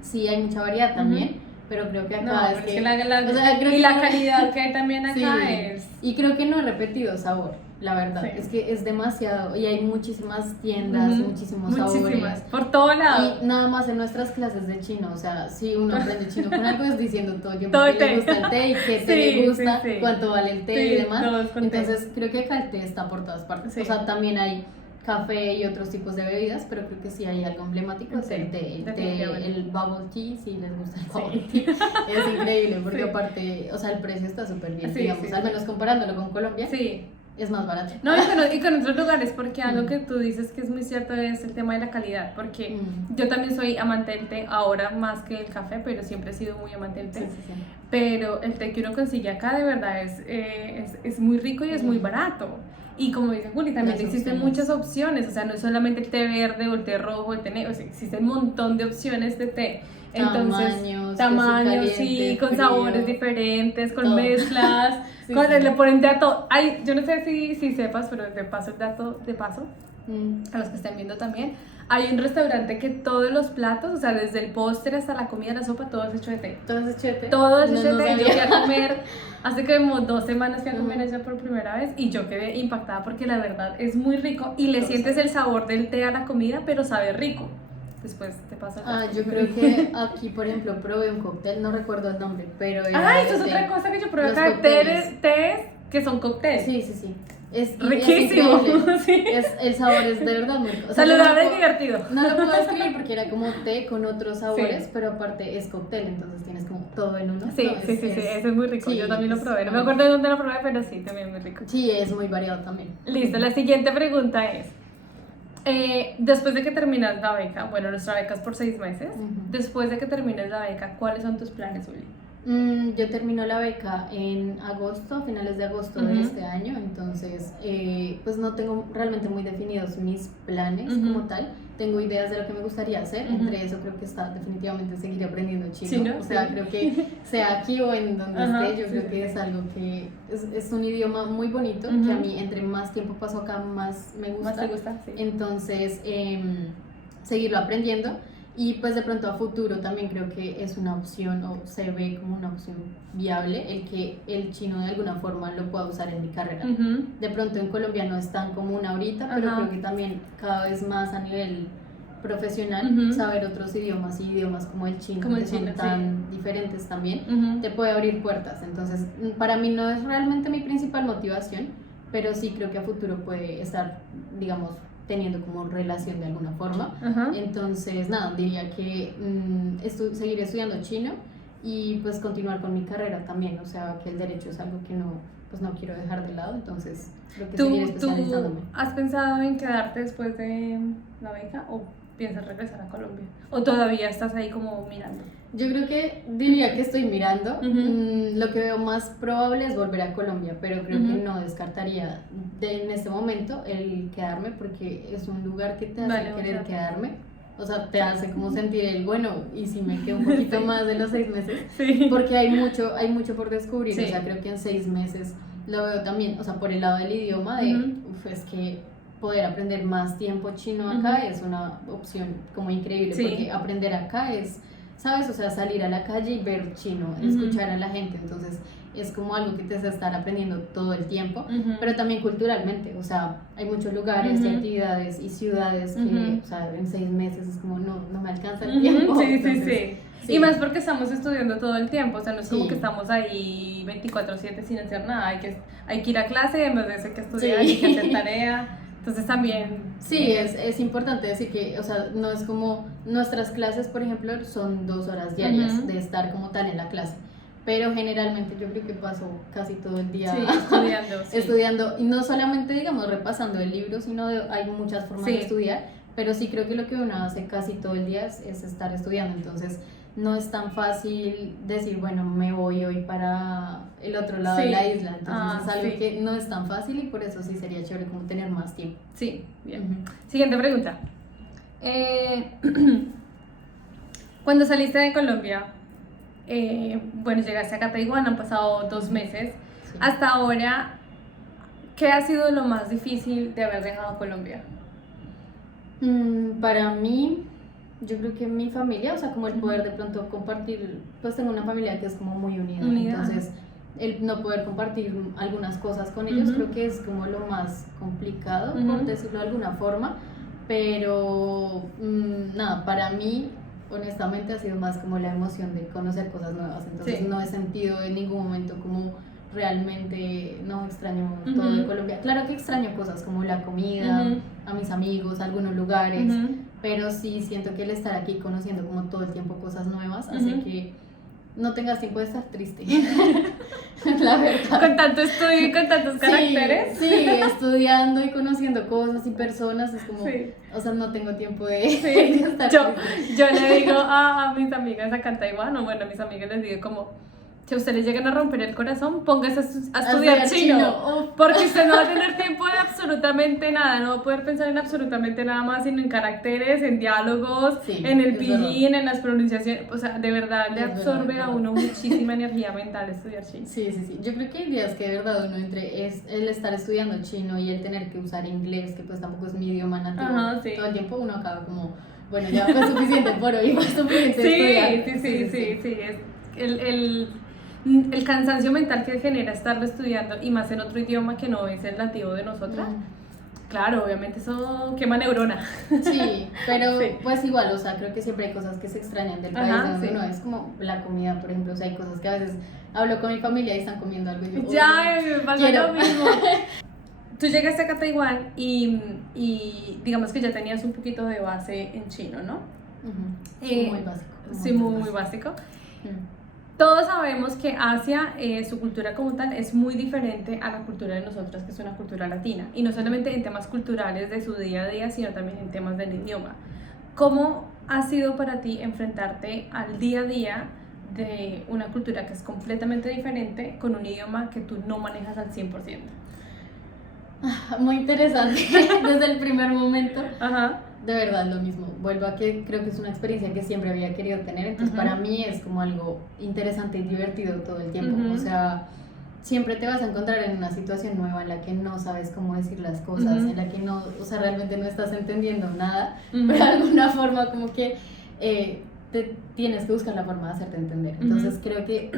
sí hay mucha variedad también, pero creo que acá No, es pero que... es que o sea, creo y que la no- calidad que hay también acá Sí, es... y creo que no he repetido sabor, la verdad. Sí. Es que es demasiado, y hay muchísimas tiendas, Ujú. muchísimos Muchísimas, sabores. por todo lado. Y nada más en nuestras clases de chino, o sea, si uno aprende chino con algo es diciendo todo el tiempo Todo que el le té. gusta el té y qué té Sí, le gusta, sí, sí. cuánto vale el té Sí, y demás. todos con té. Entonces creo que acá el té está por todas partes. Sí. O sea, también hay café y otros tipos de bebidas, pero creo que sí hay algo emblemático, es Sí, el té. El té, definitivamente. el bubble tea, si les gusta el Sí. bubble tea, es increíble porque Sí. aparte, o sea, el precio está súper bien, Sí, digamos, sí, al sí. menos comparándolo con Colombia, Sí. es más barato. No, y con otros lugares, porque algo que tú dices que es muy cierto es el tema de la calidad, porque yo también soy amante del té, ahora más que el café, pero siempre he sido muy amante del té. Sí, sí, sí. Pero el té que uno consigue acá de verdad es muy rico y es muy barato. Y como dice Juli, también Las existen opciones. muchas opciones, o sea, no es solamente el té verde o el té rojo, el té negro, o sea, existen un montón de opciones de té. Entonces, Tamaños, tamaños, que si sí, caliente, con frío. sabores diferentes, con Todo. mezclas, Sí, con, sí. le ponen de a todo. Ay, yo no sé si sepas, pero de paso, el dato de paso, a los que estén viendo también, hay un restaurante que todos los platos, o sea, desde el postre hasta la comida, la sopa, todo es hecho de té. ¿Todo es chete? Todo es No, hecho no de té. Yo sabía. fui a comer, hace como 2 semanas fui a comer Ujú. allá por primera vez y yo quedé impactada porque la verdad es muy rico y le Todo sientes sabe. el sabor del té a la comida, pero sabe rico. Después te paso el dato. Yo creo que aquí, por ejemplo, probé un cóctel, no recuerdo el nombre, pero era Ay, eso es de- otra cosa que yo probé los acá, cócteles. tés que son cócteles. Sí, sí, sí. Es Riquísimo. Es increíble. Sí. El sabor es de verdad muy... o sea, yo Saludable no y puedo- divertido. No lo puedo describir porque era como té con otros sabores, Sí. pero aparte es cóctel, entonces tienes como todo en uno. Sí, No, sí, sí, eso es muy rico. sí, Yo también lo es probé. No me muy- acuerdo de dónde lo probé, pero sí, también muy rico. Sí, es muy variado también. Listo, la siguiente pregunta es, después de que terminas la beca, bueno, nuestra beca es por 6 meses, Ujú. después de que termines la beca, ¿cuáles son tus planes, Uli? Yo termino la beca en agosto, a finales de agosto de Ujú. este año, entonces pues no tengo realmente muy definidos mis planes Ujú. como tal. Tengo ideas de lo que me gustaría hacer, Ujú. entre eso creo que está definitivamente seguir aprendiendo chino. Sí, ¿no? O sea, Sí. creo que sea aquí o en donde Ajá, esté, yo sí, creo sí, que sí. es algo que es un idioma muy bonito, Ujú. que a mí entre más tiempo paso acá más me gusta. ¿Más te gusta? Sí. Entonces, seguirlo aprendiendo y pues de pronto a futuro también creo que es una opción o se ve como una opción viable el que el chino de alguna forma lo pueda usar en mi carrera. Ujú. De pronto en Colombia no es tan común ahorita, pero Ajá. creo que también cada vez más a nivel profesional Ujú. saber otros idiomas y idiomas como el chino, Como el que son chino, sí. tan diferentes también, Ujú. te puede abrir puertas. Entonces, para mí no es realmente mi principal motivación, pero sí creo que a futuro puede estar, digamos, teniendo como relación de alguna forma. Ajá. Entonces, nada, diría que seguir estudiando chino y pues continuar con mi carrera también. O sea, que el derecho es algo que no, pues no quiero dejar de lado, entonces creo que seguir ¿Tú especializándome. has pensado en quedarte después de la beca o piensas regresar a Colombia? ¿O todavía estás ahí como mirando? Yo creo que diría que estoy mirando. Ujú. Lo que veo más probable es volver a Colombia, pero creo que Ujú. no descartaría en este momento el quedarme porque es un lugar que te hace Vale, querer o sea, quedarme. O sea, te hace como sentir el bueno, y si me quedo un poquito Sí. más de los 6 meses, Sí. porque hay mucho por descubrir. Sí. O sea, creo que en 6 meses lo veo también, o sea, por el lado del idioma, de, Ujú. es que poder aprender más tiempo chino acá Ujú. es una opción como increíble, Sí. porque aprender acá es, ¿sabes? O sea, salir a la calle y ver chino, Ujú. escuchar a la gente, entonces es como algo que te hace estar aprendiendo todo el tiempo, Ujú. pero también culturalmente, o sea, hay muchos lugares y Ujú. actividades y ciudades que, Ujú. o sea, en 6 meses es como, no me alcanza el Ujú. tiempo. Sí, sí, entonces, sí. sí. Y más porque estamos estudiando todo el tiempo, o sea, no es como Sí. que estamos ahí 24/7 sin hacer nada, hay que ir a clase, en vez de eso hay que estudiar, Sí. hay que hacer tarea, entonces también... Sí, es importante decir que, o sea, no es como nuestras clases, por ejemplo, son 2 horas diarias Ujú. de estar como tal en la clase, pero generalmente yo creo que paso casi todo el día Sí, estudiando. Sí. estudiando, y no solamente, digamos, repasando el libro, sino hay muchas formas Sí. de estudiar, pero sí creo que lo que uno hace casi todo el día es estar estudiando, entonces no es tan fácil decir, bueno, me voy hoy para el otro lado Sí. de la isla. Entonces es algo Sí. que no es tan fácil y por eso sí sería chévere como tener más tiempo. Sí, bien. Ujú. Siguiente pregunta. Cuando saliste de Colombia, bueno, llegaste acá a Taiwán, han pasado 2 meses. Sí. Hasta ahora, ¿qué ha sido lo más difícil de haber dejado Colombia? Para mí, yo creo que mi familia, o sea, como el poder Ujú. de pronto compartir, pues tengo una familia que es como muy unida, Unida. entonces el no poder compartir algunas cosas con ellos Ujú. creo que es como lo más complicado, por Ujú. decirlo de alguna forma, pero nada, para mí honestamente ha sido más como la emoción de conocer cosas nuevas, entonces Sí. no he sentido en ningún momento como realmente no extraño todo de Ujú. Colombia. Claro que extraño cosas como la comida, Ujú. a mis amigos, a algunos lugares, Ujú. pero sí siento que el estar aquí conociendo como todo el tiempo cosas nuevas hace Ujú. que no tengas tiempo de estar triste. La verdad. Con tanto estudio y con tantos caracteres. Sí, sí, estudiando y conociendo cosas y personas es como, Sí. o sea, no tengo tiempo de, Sí, de estar yo, triste. yo le digo a mis amigas acá en Taiwán, o bueno, a mis amigas les digo como, si a ustedes llegan a romper el corazón, póngase a estudiar chino, Uf. porque usted no va a tener tiempo de absolutamente nada, no va a poder pensar en absolutamente nada más, sino en caracteres, en diálogos, Sí, en el es verdad. pidgin, en las pronunciaciones, o sea, de verdad le Es verdad, absorbe es a verdad. uno muchísima energía mental estudiar chino. Sí, sí, sí. Yo creo que hay días que de verdad uno entre es el estar estudiando chino y el tener que usar inglés, que pues tampoco es mi idioma nativo, Ajá, sí. todo el tiempo uno acaba como, bueno, ya fue suficiente por hoy, fue suficiente estudiar. Sí, es el cansancio mental que genera estarlo estudiando y más en otro idioma que no es el nativo de nosotras. Claro, obviamente eso quema neurona. Sí, pero Sí. pues igual, o sea, creo que siempre hay cosas que se extrañan del país Ajá, de donde sí. uno es, como la comida, por ejemplo, o sea, hay cosas que a veces hablo con mi familia y están comiendo algo y yo, Ya, me pasa quiero. lo mismo. Tú llegaste acá a Taiwán y digamos que ya tenías un poquito de base en chino, ¿no? Sí, muy básico. Sí, muy básico. Mm. Todos sabemos que Asia, su cultura como tal, es muy diferente a la cultura de nosotras, que es una cultura latina. Y no solamente en temas culturales de su día a día, sino también en temas del idioma. ¿Cómo ha sido para ti enfrentarte al día a día de una cultura que es completamente diferente con un idioma que tú no manejas al 100%? Muy interesante, desde el primer momento. Ajá. De verdad, lo mismo. Vuelvo a que creo que es una experiencia que siempre había querido tener, entonces Ujú. para mí es como algo interesante y divertido todo el tiempo. Ujú. O sea, siempre te vas a encontrar en una situación nueva en la que no sabes cómo decir las cosas, Ujú. en la que no, o sea, realmente no estás entendiendo nada, Ujú. pero de alguna forma como que te tienes que buscar la forma de hacerte entender. Entonces creo que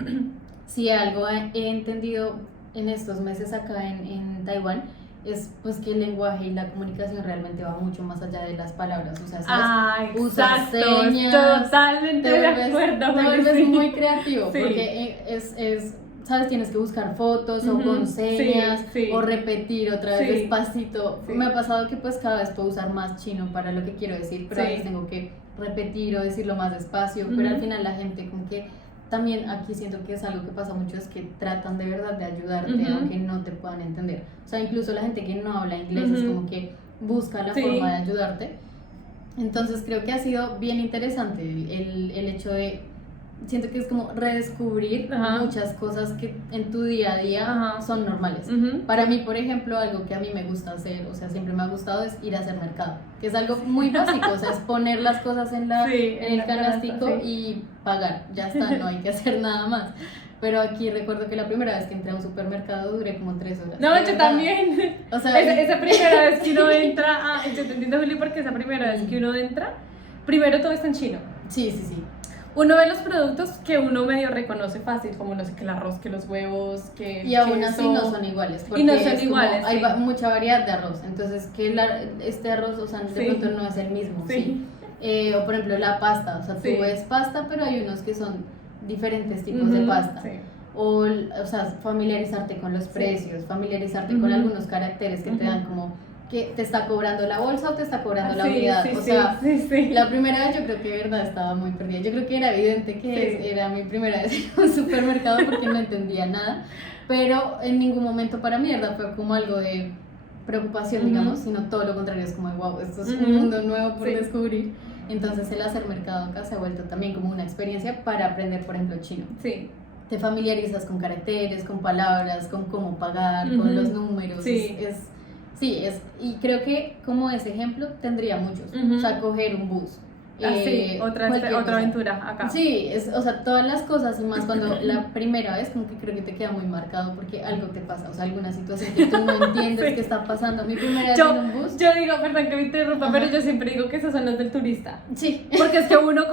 si algo he entendido en estos meses acá en Taiwán, es pues que el lenguaje y la comunicación realmente va mucho más allá de las palabras, o sea, ¿sabes? Usar Exacto, señas, totalmente de acuerdo. te vuelves Juli, sí. muy creativo, Sí. porque ¿sabes? Tienes que buscar fotos o Ujú, con señas, sí, sí. o repetir otra vez Sí. despacito. Sí. Me ha pasado que pues cada vez puedo usar más chino para lo que quiero decir, pero a Sí. veces tengo que repetir o decirlo más despacio, Ujú. pero al final la gente como que también aquí siento que es algo que pasa mucho, es que tratan de verdad de ayudarte, Ujú. aunque no te puedan entender. O sea, incluso la gente que no habla inglés es Ujú. como que busca la Sí. forma de ayudarte. Entonces creo que ha sido bien interesante el hecho de, siento que es como redescubrir Ajá. muchas cosas que en tu día a día Ajá. son normales. Ujú. Para mí, por ejemplo, algo que a mí me gusta hacer, o sea, siempre me ha gustado es ir a hacer mercado, que es algo muy básico, o sea, es poner las cosas en Sí, en el la canasta, canastico sí. y pagar, ya está, no hay que hacer nada más. Pero aquí recuerdo que la primera vez que entré a un supermercado duré como 3 horas. No, de yo verdad. también. O sea, Esa primera vez que uno entra, yo te entiendo, Juli, porque esa primera vez que uno entra, primero todo está en chino. sí, sí, sí. Uno ve los productos que uno medio reconoce fácil, como no sé, que el arroz, que los huevos, que el Y aún así queso. no son iguales. Y no porque son es como, iguales, hay sí. Mucha variedad de arroz. Entonces, que este arroz, o sea, de Sí. pronto no es el mismo. Sí. ¿sí? O por ejemplo, la pasta. O sea, tú Sí. ves pasta, pero hay unos que son diferentes tipos Ujú, de pasta. sí. O sea, familiarizarte con los Sí. precios, familiarizarte Ujú. con algunos caracteres que te Ujú. dan como que te está cobrando la bolsa o te está cobrando la Sí, unidad. sí, o sí, sea, sí. la primera vez yo creo que de verdad estaba muy perdida. Yo creo que era evidente que Sí. era mi primera vez en un supermercado porque no entendía nada, pero en ningún momento para mí, de verdad, fue como algo de preocupación, Ujú. digamos, sino todo lo contrario, es como, wow, esto es un Ujú. mundo nuevo por Sí. descubrir. Entonces el hacer mercado acá se ha vuelto también como una experiencia para aprender, por ejemplo, chino. Sí. Te familiarizas con caracteres, con palabras, con cómo pagar, con los números. Sí. Y creo que como ese ejemplo tendría muchos. O sea, coger un bus. Sí, otra cosa. aventura acá. Sí, o sea, todas las cosas y más cuando la primera vez como que creo que te queda muy marcado porque algo te pasa, o sea, alguna situación que tú no entiendes Sí. qué está pasando. Mi primera vez en un bus. Yo digo, perdón que me interrumpa, Ajá. pero yo siempre digo que esos son los del turista. Sí. Porque es que uno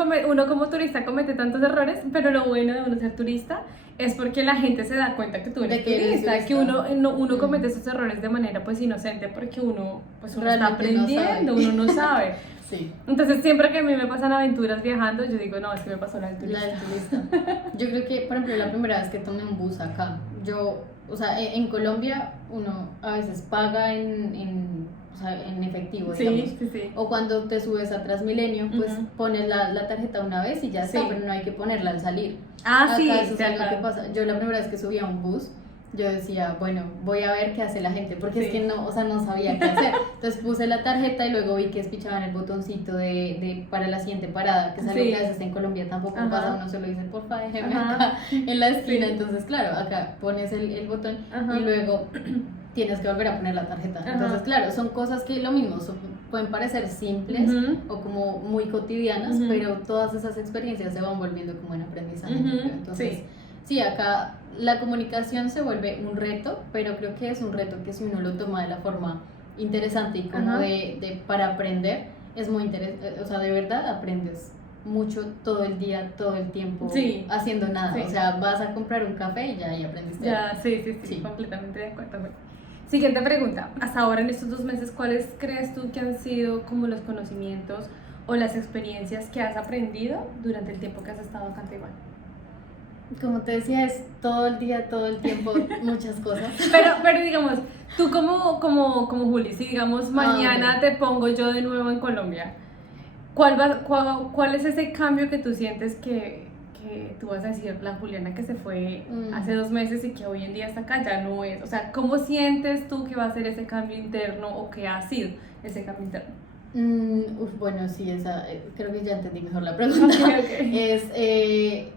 como turista comete tantos errores, pero lo bueno de uno ser turista es porque la gente se da cuenta que tú eres De que eres turista, que turista. uno comete esos errores de manera pues inocente porque uno está Realmente aprendiendo, no sabe. uno no sabe. Sí. Entonces siempre que a mí me pasan aventuras viajando, yo digo, no, es que me pasó la del turista. La del turista. Yo creo que, por ejemplo, la primera vez que tomé un bus acá, o sea, en Colombia uno a veces paga o sea, en efectivo, digamos. Sí. O cuando te subes a Transmilenio, pues Ujú. pones la tarjeta una vez y ya está, Sí. pero no hay que ponerla al salir. Ah, sí, Acá eso es de algo acá. que pasa. Yo la primera vez que subí a un bus, yo decía, bueno, voy a ver qué hace la gente, porque es Sí. que no, o sea, no sabía qué hacer. Entonces puse la tarjeta y luego vi que pichaban el botoncito para la siguiente parada, que es algo Sí. que a veces en Colombia tampoco Ajá. pasa, uno solo dice, porfa, déjeme Ajá. acá en la esquina. Sí. Entonces, claro, acá pones el botón Ajá. y luego tienes que volver a poner la tarjeta. Ajá. Entonces, claro, son cosas que lo mismo, pueden parecer simples Ujú. o como muy cotidianas, Ujú. pero todas esas experiencias se van volviendo como en aprendizaje. Ujú. yo creo. Entonces, sí, acá la comunicación se vuelve un reto, pero creo que es un reto que si uno lo toma de la forma interesante y como Ajá. para aprender, es muy interesante, o sea, de verdad aprendes mucho todo el día, todo el tiempo, Sí. haciendo nada. Sí. O sea, vas a comprar un café y ya ahí aprendiste. Ya, sí, Sí. completamente de acuerdo. Bueno. Siguiente pregunta. Hasta ahora en estos 2 meses, ¿cuáles crees tú que han sido como los conocimientos o las experiencias que has aprendido durante el tiempo que has estado acá en Taiwán? Como te decía, es todo el día, todo el tiempo, muchas cosas. Pero digamos, tú como Juli, si digamos mañana ok. te pongo yo de nuevo en Colombia, ¿cuál es ese cambio que tú sientes que tú vas a decir, la Juliana que se fue hace 2 meses y que hoy en día está acá ya no es? O sea, ¿cómo sientes tú que va a ser ese cambio interno o que ha sido ese cambio interno? Bueno, sí, creo que ya entendí mejor la pregunta. Ok.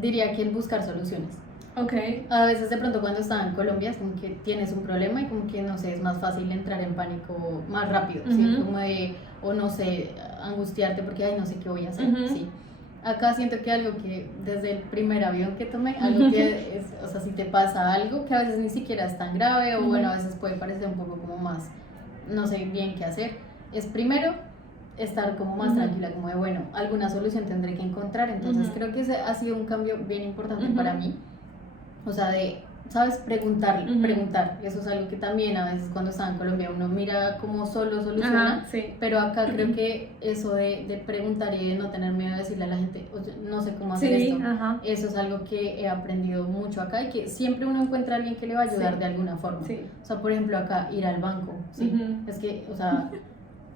Diría que el buscar soluciones. Ok. A veces de pronto cuando estaba en Colombia es como que tienes un problema y como que no sé, es más fácil entrar en pánico más rápido, ¿sí? Ujú. Como o no sé, angustiarte porque ay no sé qué voy a hacer, Ujú. sí. Acá siento que algo que desde el primer avión que tomé, algo que es, o sea, si te pasa algo que a veces ni siquiera es tan grave o bueno, a veces puede parecer un poco como más, no sé bien qué hacer, es primero estar como más tranquila, como de bueno, alguna solución tendré que encontrar. Entonces creo que ese ha sido un cambio bien importante para mí, o sea, ¿sabes? Preguntar, eso es algo que también a veces cuando estaba en Colombia uno mira cómo solo soluciona. Ajá, sí. Pero acá creo que eso de preguntar y de no tener miedo de decirle a la gente, oye, no sé cómo hacer Sí, esto, ajá. eso es algo que he aprendido mucho acá y que siempre uno encuentra a alguien que le va a ayudar Sí. de alguna forma. Sí. O sea, por ejemplo, acá ir al banco, ¿sí? Ujú. Es que, o sea,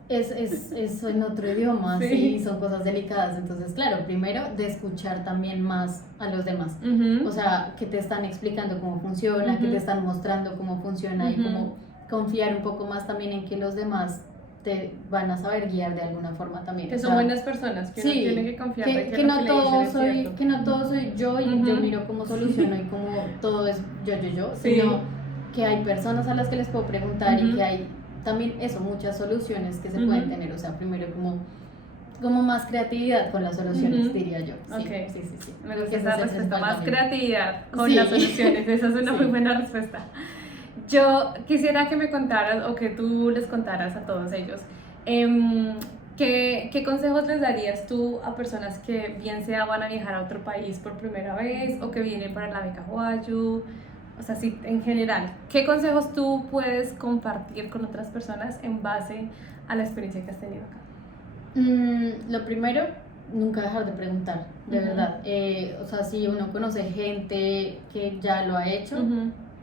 es en otro idioma, Sí. ¿sí? Son cosas delicadas. Entonces, claro, primero de escuchar también más a los demás. Ujú. O sea, que te están explicando cómo funciona, que te están mostrando cómo funciona y como confiar un poco más también en que los demás te van a saber guiar de alguna forma también. Que O son sea, buenas personas, que uno sí, tiene que confiar de que lo no le todo dicen es soy, cierto. que no todo soy yo y yo Ujú. miro cómo soluciono y cómo todo es yo, Sí. sino que hay personas a las que les puedo preguntar y Ujú. que hay también eso, muchas soluciones que se Ujú. pueden tener. O sea, primero como más creatividad con las soluciones, Ujú. diría yo. Sí, Ok. sí. Me Creo gusta que ese esa es el respuesta, principal más cambio. creatividad con Sí. las soluciones, esa es una Sí. muy buena respuesta. Yo quisiera que me contaras o que tú les contaras a todos ellos, ¿qué consejos les darías tú a personas que bien sea van a viajar a otro país por primera vez o que vienen para la beca Hwayu? O sea, sí, en general, ¿qué consejos tú puedes compartir con otras personas en base a la experiencia que has tenido acá? Lo primero, nunca dejar de preguntar, de Ujú. verdad. O sea, si uno conoce gente que ya lo ha hecho,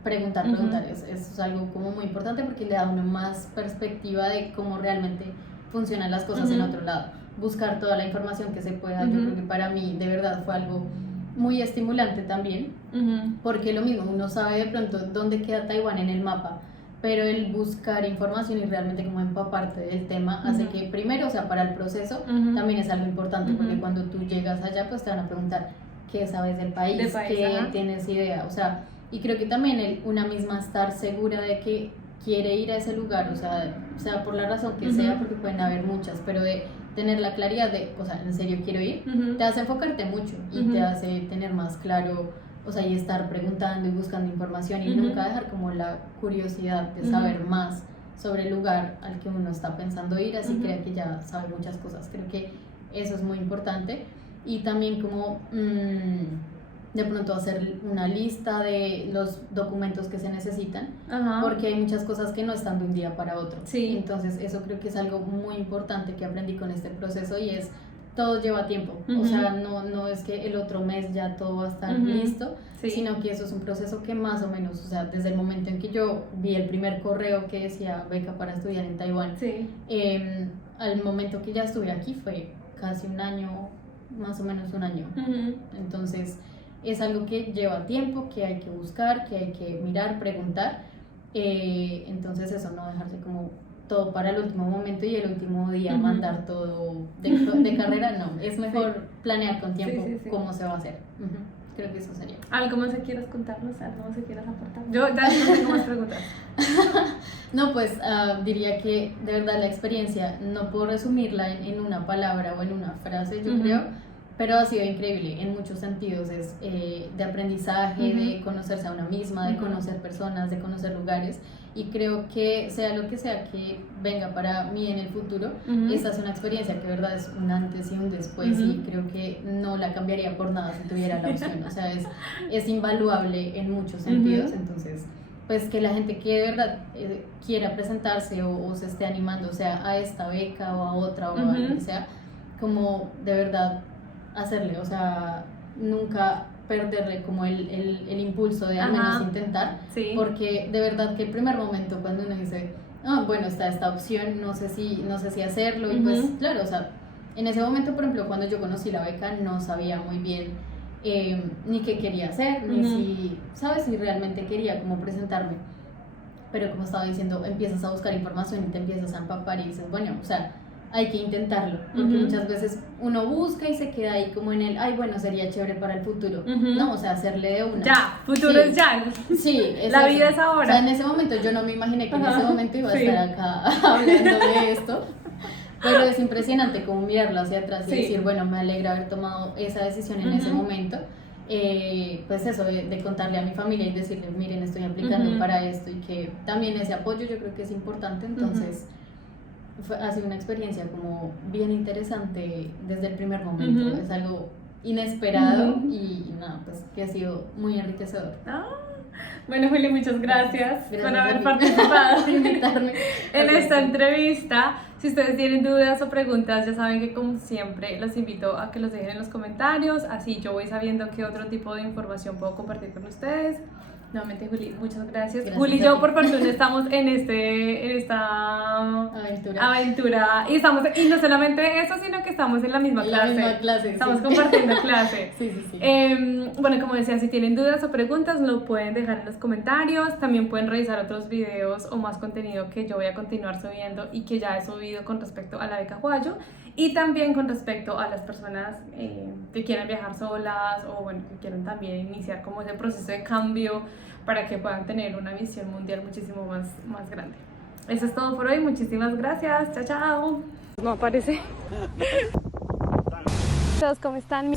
preguntar, eso es algo como muy importante porque le da a uno más perspectiva de cómo realmente funcionan las cosas en otro lado. Buscar toda la información que se pueda, yo creo que para mí de verdad fue algo muy estimulante también, porque lo mismo, uno sabe de pronto dónde queda Taiwán en el mapa, pero el buscar información y realmente como empaparte del tema hace que primero, o sea, para el proceso también es algo importante, porque cuando tú llegas allá pues te van a preguntar qué sabes del país, qué tienes idea, o sea, y creo que también una misma estar segura de que quiere ir a ese lugar, o sea por la razón que sea, porque pueden haber muchas, pero de tener la claridad de, o sea, en serio quiero ir, te hace enfocarte mucho y te hace tener más claro, o sea, y estar preguntando y buscando información y nunca dejar como la curiosidad de saber más sobre el lugar al que uno está pensando ir, así crea que ya sabe muchas cosas. Creo que eso es muy importante. Y también como de pronto hacer una lista de los documentos que se necesitan, porque hay muchas cosas que no están de un día para otro. Sí. Entonces eso creo que es algo muy importante que aprendí con este proceso, y es todo lleva tiempo, o sea, no es que el otro mes ya todo va a estar listo, sino que eso es un proceso que más o menos, o sea, desde el momento en que yo vi el primer correo que decía beca para estudiar en Taiwán, al momento que ya estuve aquí fue casi un año, más o menos un año. Entonces es algo que lleva tiempo, que hay que buscar, que hay que mirar, preguntar, entonces eso, no dejarse como todo para el último momento y el último día mandar todo de carrera, no, es mejor planear con tiempo cómo se va a hacer. Creo que eso sería. ¿Algo más que quieras contarnos? ¿Algo más que quieras aportar? Yo ya no tengo más preguntas. No, pues diría que de verdad la experiencia no puedo resumirla en una palabra o en una frase, yo creo, pero ha sido increíble en muchos sentidos, es de aprendizaje, de conocerse a una misma, de conocer personas, de conocer lugares, y creo que sea lo que sea que venga para mí en el futuro, esta es una experiencia que de verdad es un antes y un después, y creo que no la cambiaría por nada si tuviera la opción, o sea, es invaluable en muchos sentidos, entonces pues que la gente que de verdad quiera presentarse o se esté animando, o sea, a esta beca o a otra o a lo que sea, como de verdad hacerle, o sea, nunca perderle como el impulso de al menos intentar, porque de verdad que el primer momento cuando uno dice, bueno, está esta opción, no sé si hacerlo, y pues claro, o sea, en ese momento, por ejemplo, cuando yo conocí la beca, no sabía muy bien ni qué quería hacer, ni si realmente quería como presentarme, pero como estaba diciendo, empiezas a buscar información y te empiezas a empapar y dices, bueno, o sea, hay que intentarlo, porque muchas veces uno busca y se queda ahí como en el, ay, bueno, sería chévere para el futuro, no, o sea, hacerle de una. Ya, futuro es ya. Sí, la vida es ahora. O sea, en ese momento yo no me imaginé que en ese momento iba a estar acá hablando de esto, pero es impresionante como mirarlo hacia atrás y decir, bueno, me alegra haber tomado esa decisión en ese momento, pues eso, de contarle a mi familia y decirles, miren, estoy aplicando para esto, y que también ese apoyo yo creo que es importante, entonces ha sido una experiencia como bien interesante desde el primer momento, es algo inesperado y nada, pues que ha sido muy enriquecedor. Bueno, Juli, muchas gracias por haber participado invitarme en esta entrevista. Si ustedes tienen dudas o preguntas, ya saben que como siempre los invito a que los dejen en los comentarios, así yo voy sabiendo qué otro tipo de información puedo compartir con ustedes. Nuevamente, Juli, muchas gracias. Juli y yo, por fortuna, estamos en esta aventura. Y no solamente eso, sino que estamos en la misma clase. Estamos compartiendo clase. Sí. Bueno, como decía, si tienen dudas o preguntas, lo pueden dejar en los comentarios. También pueden revisar otros videos o más contenido que yo voy a continuar subiendo y que ya he subido con respecto a la beca Huayu. Y también con respecto a las personas que quieran viajar solas o bueno, que quieran también iniciar como ese proceso de cambio para que puedan tener una visión mundial muchísimo más grande. Eso es todo por hoy, muchísimas gracias, chao, chao. No aparece. Todos, ¿cómo están?